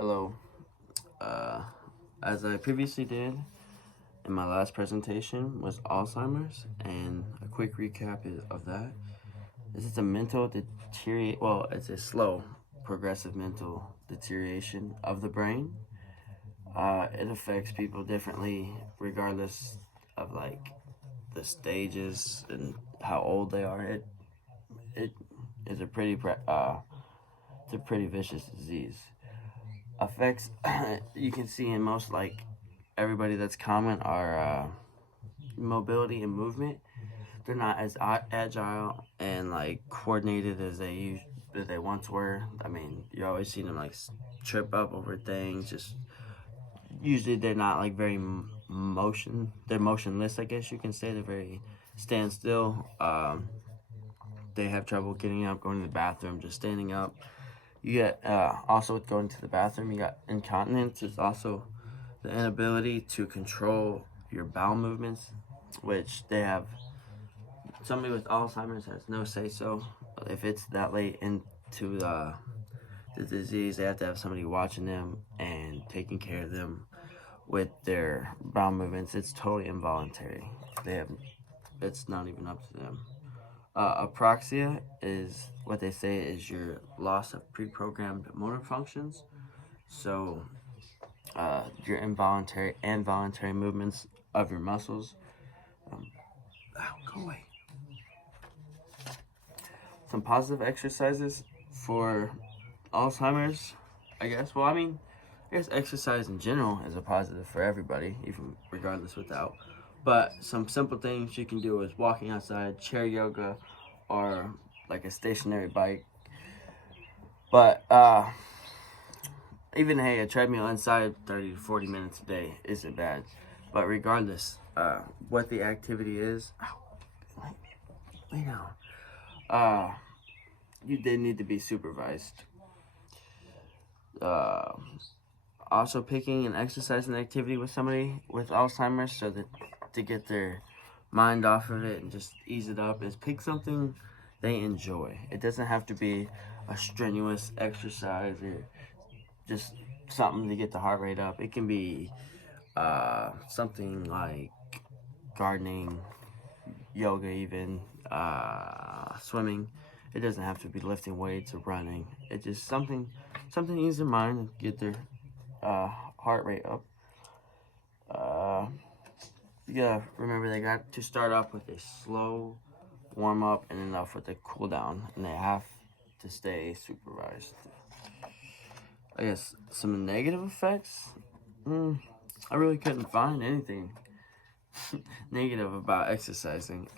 Hello. Uh, as I previously did in my last presentation was Alzheimer's, and a quick recap of that is it's a mental deteriorate. Well, it's a slow, progressive mental deterioration of the brain. It affects people differently, regardless of the stages and how old they are. It is it's a pretty vicious disease. Affects you can see in most everybody that's common are mobility and movement. They're not as agile and coordinated as they once were. I mean, you always see them trip up over things. Just usually they're not very motion. They're motionless, I guess you can say. They're very standstill. They have trouble getting up, going to the bathroom, just standing up. You get also with going to the bathroom, you got incontinence. It's also the inability to control your bowel movements, which they have. Somebody with Alzheimer's has no say so. If it's that late into the disease, they have to have somebody watching them and taking care of them with their bowel movements. It's totally involuntary. It's not even up to them. Apraxia is what they say is your loss of pre-programmed motor functions. So your involuntary and voluntary movements of your muscles. Go away. Some positive exercises for Alzheimer's, I guess. Well, I guess exercise in general is a positive for everybody, even regardless without. But some simple things you can do is walking outside, chair yoga, or a stationary bike. But even a treadmill inside 30 to 40 minutes a day isn't bad. But regardless, what the activity is, lay down. They need to be supervised. Also, picking and exercising activity with somebody with Alzheimer's so that to get their mind off of it and just ease it up is pick something they enjoy. It doesn't have to be a strenuous exercise or just something to get the heart rate up. It can be something like gardening, yoga, even swimming. It doesn't have to be lifting weights or running. It's just something to ease their mind and get their heart rate up. You gotta remember they got to start off with a slow warm up and enough with a cool down, and they have to stay supervised. I guess some negative effects. I really couldn't find anything negative about exercising.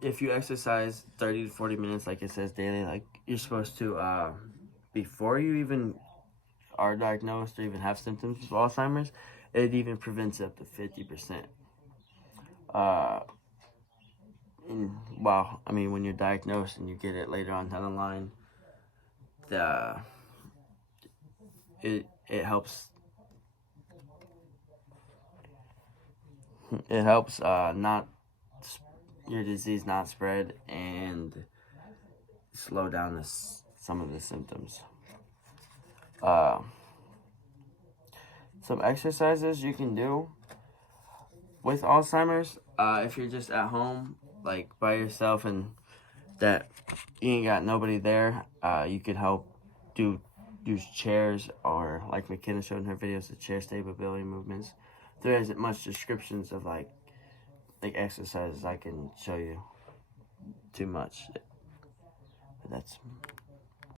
If you exercise 30 to 40 minutes, like it says daily, you're supposed to, before you even are diagnosed or even have symptoms of Alzheimer's, it even prevents up to 50%. When you're diagnosed and you get it later on down the line, it helps. It helps not your disease not spread and slow down some of the symptoms. Some exercises you can do with Alzheimer's, if you're just at home, by yourself, and that you ain't got nobody there, you could help use chairs, or like McKenna showed in her videos, the chair stability movements. There isn't much descriptions of exercises I can show you too much. But that's